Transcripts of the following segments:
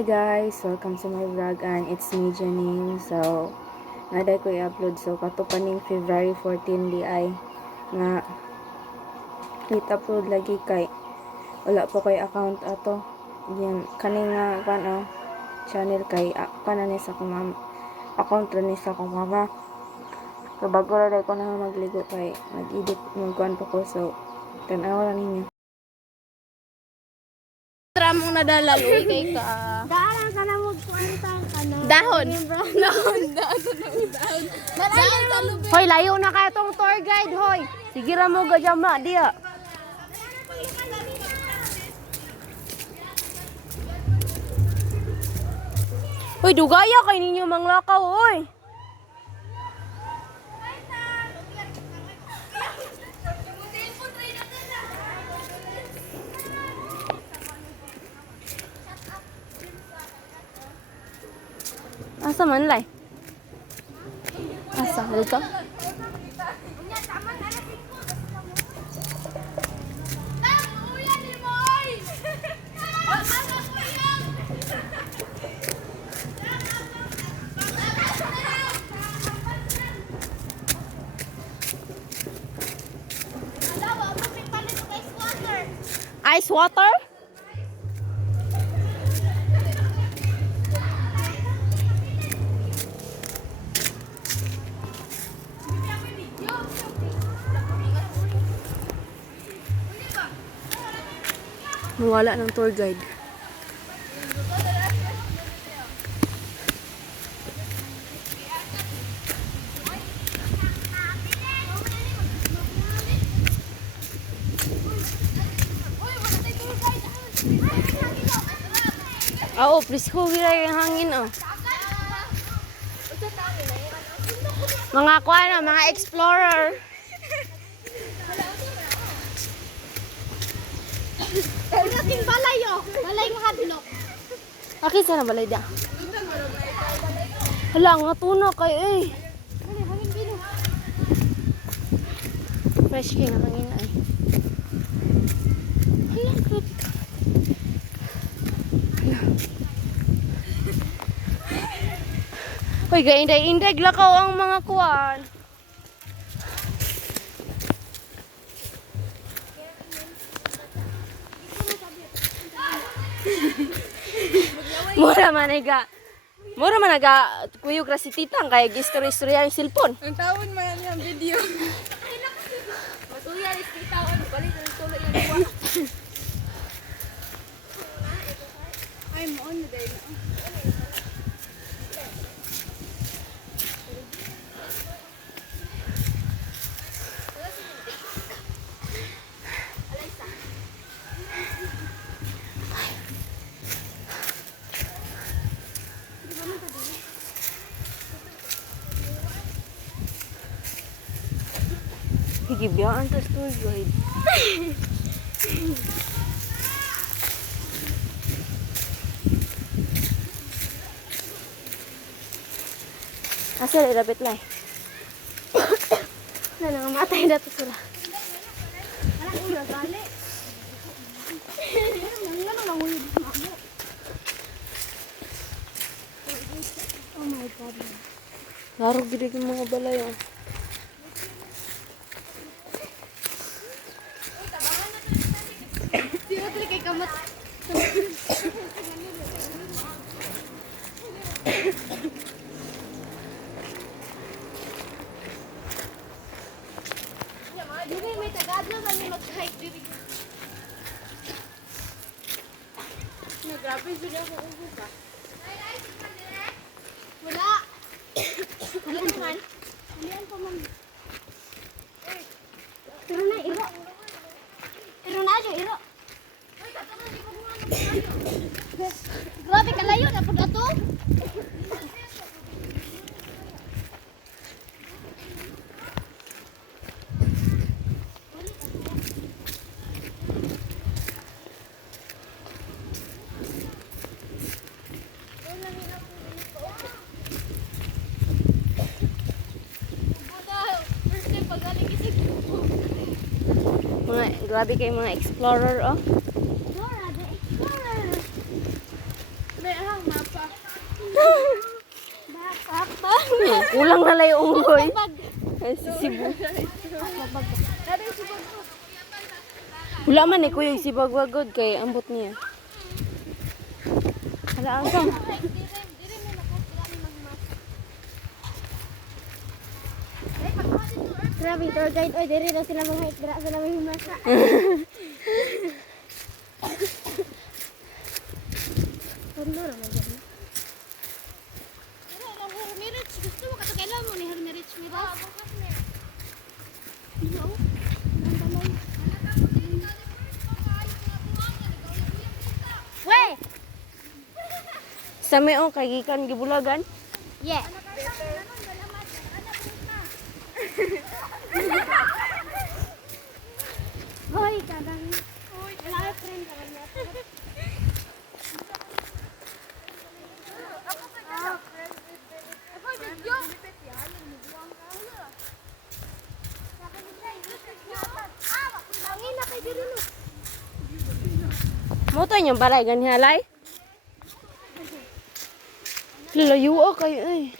Hi guys, welcome to my vlog and it's me Janine. So, naday ko i-upload so kato paning February 14 di ay nga upload lagi kay wala po kay account ato. Yan kaning nga channel kay ni sa akong mama. Account ra ni sa akong mama. So bago ra ko na magligo kay nag-edit magkuan po ko so tan-aw ra ninyo. Mong nadala luwi kay ka. Daalan ka na magkuantang ka na. Dahon. Hoy, layo na kaya tong tour guide, hoy. Sige ra mo gajama dia. Hoy, dugaya kay ninyo manglakaw, oy. Asa man lay? Asa ka? Ice water? Wala ng tour guide. Oo, presko gira yung hangin, oh. Mga kuana, mga explorer. Unating balay, oh. Balay ng hadlok. Akin sana balay da. Hala, nga tuna kay eh. Fresh king ang hangin ay. Hala, grabe ka. Hoy, gainday-inday lakaw ang mga kuwan. Mura man naga kuyog ra si titang kay gistorya-istorya yung cellphone. Ang tawon man yung video. Matuya rin si tawon, balik ang tuloy yung buwa. Ay, mo on day na. Higibiyaan sa tour guide. Asa rin rapit lay. Na nangamatay na to sila. Wala ko na gali. Oh my God. Laro gid yung mga balay, oh. Siyempre kay kamat. Dili may tagadlo man ni mag-hike diri. Grabe sila ko ubo ka. Wala. Ano man? Alian pa man. Pero na iro. Pero na iro. Grabe kalayo na pud ato. Grabe kay mga explorer, oh. Dora the Explorer. May ha. Kulang na lang yung unggoy. Ay, sisibog. Wala man eh, kuya, sibag-wagod kay ambot niya. Hala, asam. Grabe, tour guide. Oy, diri daw sila mga hikra. Sila may humasa. Tondo naman dyan. Hermirich, gusto mo kato kailan mo ni Hermirich Miras? We! Sa may o, kagikan, gibulagan. Yeah. Hoy, kadang. Wala friend ka na. Mo to yung balay, ganhalay. Lalayo kayo ay.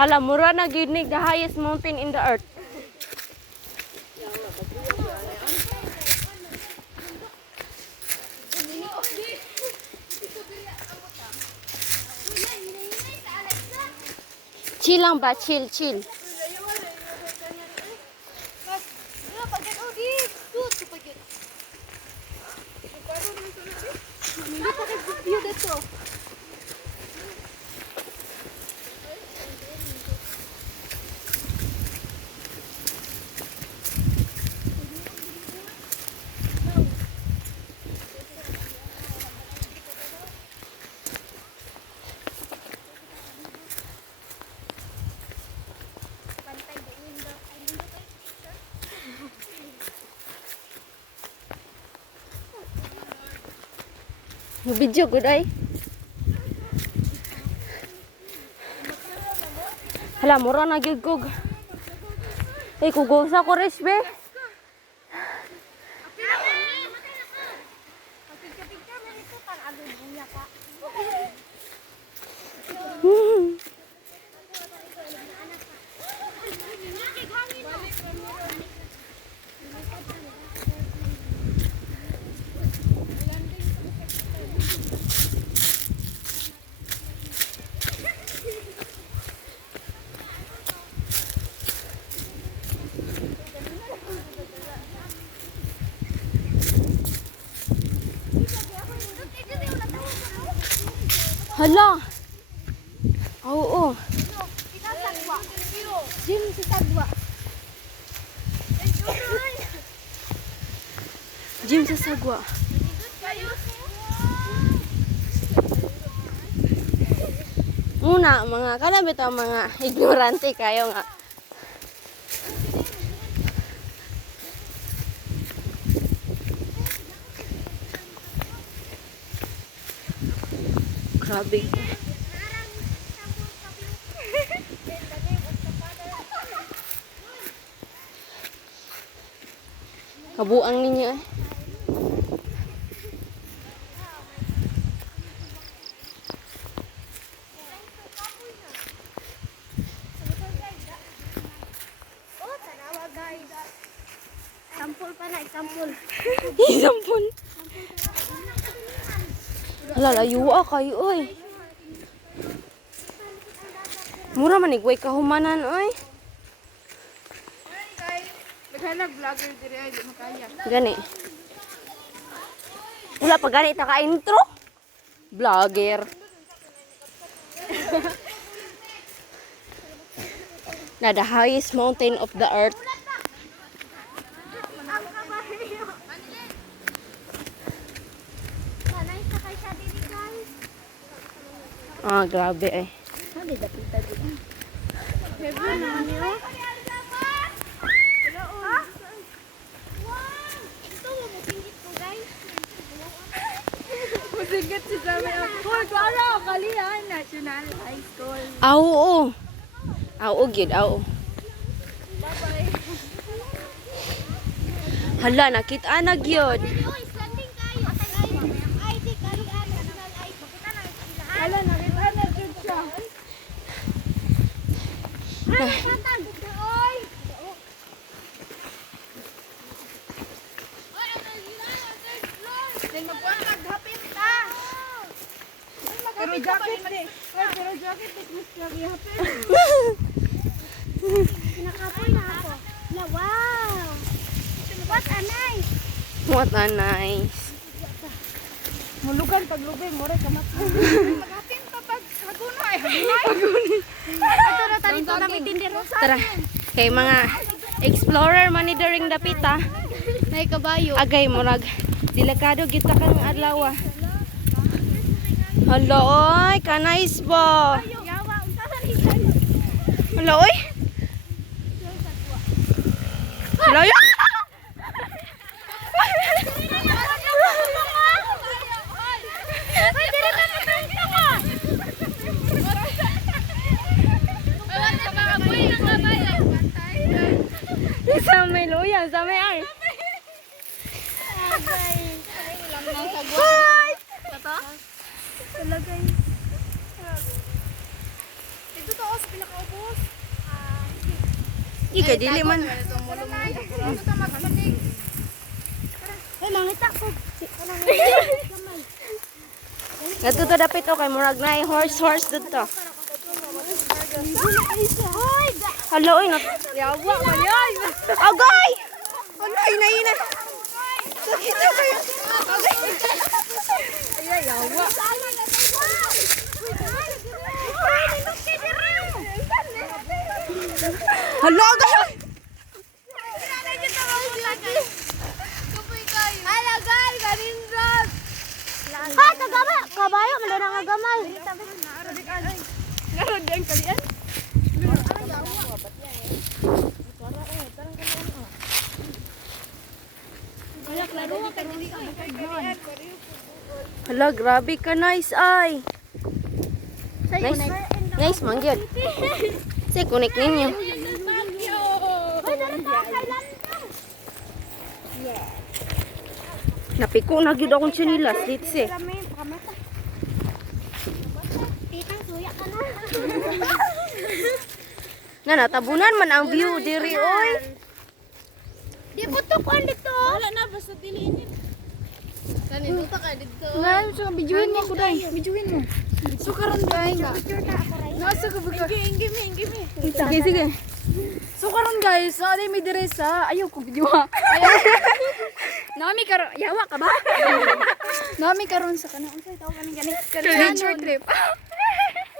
Hala, mura na ginig the highest mountain in the earth. Chill lang ba? Chill, chill. Video good ay. Hala, mura na gyud kog. Ay, kugosa ko res be. Hala. Oo. Jim si Sagwa. Gym sa sagwa. Muna, mga kalabit ang mga ignorante kayo nga. Grabe. Kabuang ninyo eh. Oh, tanawa guys. Sampul pa na, sampul. Isampun. Hala, layo kayo oy. Mura man igway kahumanan oy. Naghanap vlogger diri ay di makaya. Gani. Wala pa gani ta ka intro. Vlogger. Na the highest mountain of the earth. Sanay sa kay siya dili guys. Ah, grabe eh. Musigat si Sami. Hoy, klaro, kalihan. National High School. Oo. Oo, gid, oo. Hala, nakita na gyud. Ala, nakita na dyan siya. Pero jacket di. Pero jacket di. Mas lagi hapin. Kinakapoy na ako. Wow! What a nice! What a nice. Mulugan pag lubing, more kamat. Magapin pa pag haguno ay haguno. Ito na talito na may tindero. Tara. Kay mga explorer man ni during dapita. May kabayo. Agay murag delikado gyud ta kang adlaw. Hala oy, kanais ba? Yawa, unsa na ni Hala oy. Hala oy. Sa may luya, sa may ay. Ito to os pinakaubos. Ika dili man. Ito to magpanig. Ay, mangita ko. Ngadto to dapit o kay murag na horse dito. Hala oy, Yawa man yan. agay. Hala ina. Sakita kayo. Ay, yawa. Hala agay. Alagay, garindrag. Ha, kagama. Kabayo, malala nga gamay. Naroon din kalian. Hala grabe ka nice ay. Nice. Nice man gyud. Say connect ninyo. Napiko na gyud akong chinilas dito si. Titang suya ka na. Na natabunan man ang view diri oy. Di putukon dito. Wala na, basta diliinin. Kanino ta ka dito? Ngayon, so bijuin mo ko dai. Bijuin mo. Sukaran dai nga. Nasa ka baga. Ingi me. Sige. Sukaran guys, sa di mi dire sa ayaw ko bijuha. Nami karon, yawa ka ba? Nami karon sa kana unsay taw kaning gani. Nature trip.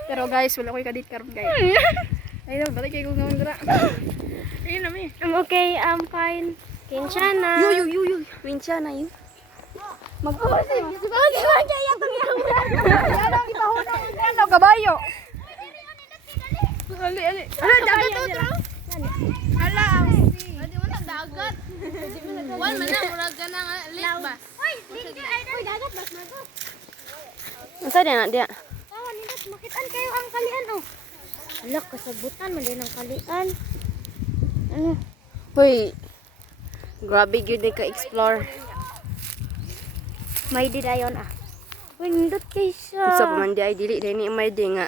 Pero guys, wala koy kadit karon guys. Ay na, balik kay ko ngawon dira. Ayun na mi. I'm okay, I'm fine. Kinshana. Yu. Wincha na yu. Mag-usay. Mag-usay kaya itong yawa. Yan ang ipahunong ano kabayo. Ali. Ala, dagat to tro. Ala, hindi mo na dagat. Wal man na murag ka na lake ba. Hoy, dito ay dagat bas na ko. Unsa din dia? Kawan nindot makitaan kayo ang kalian oh. Alak kasabutan man din ang kalian. Ano? Hoy. Grabe gyud ka explore. May di dayon ah. Uy, nindot kay siya. Sa man di ay dili ni may di nga.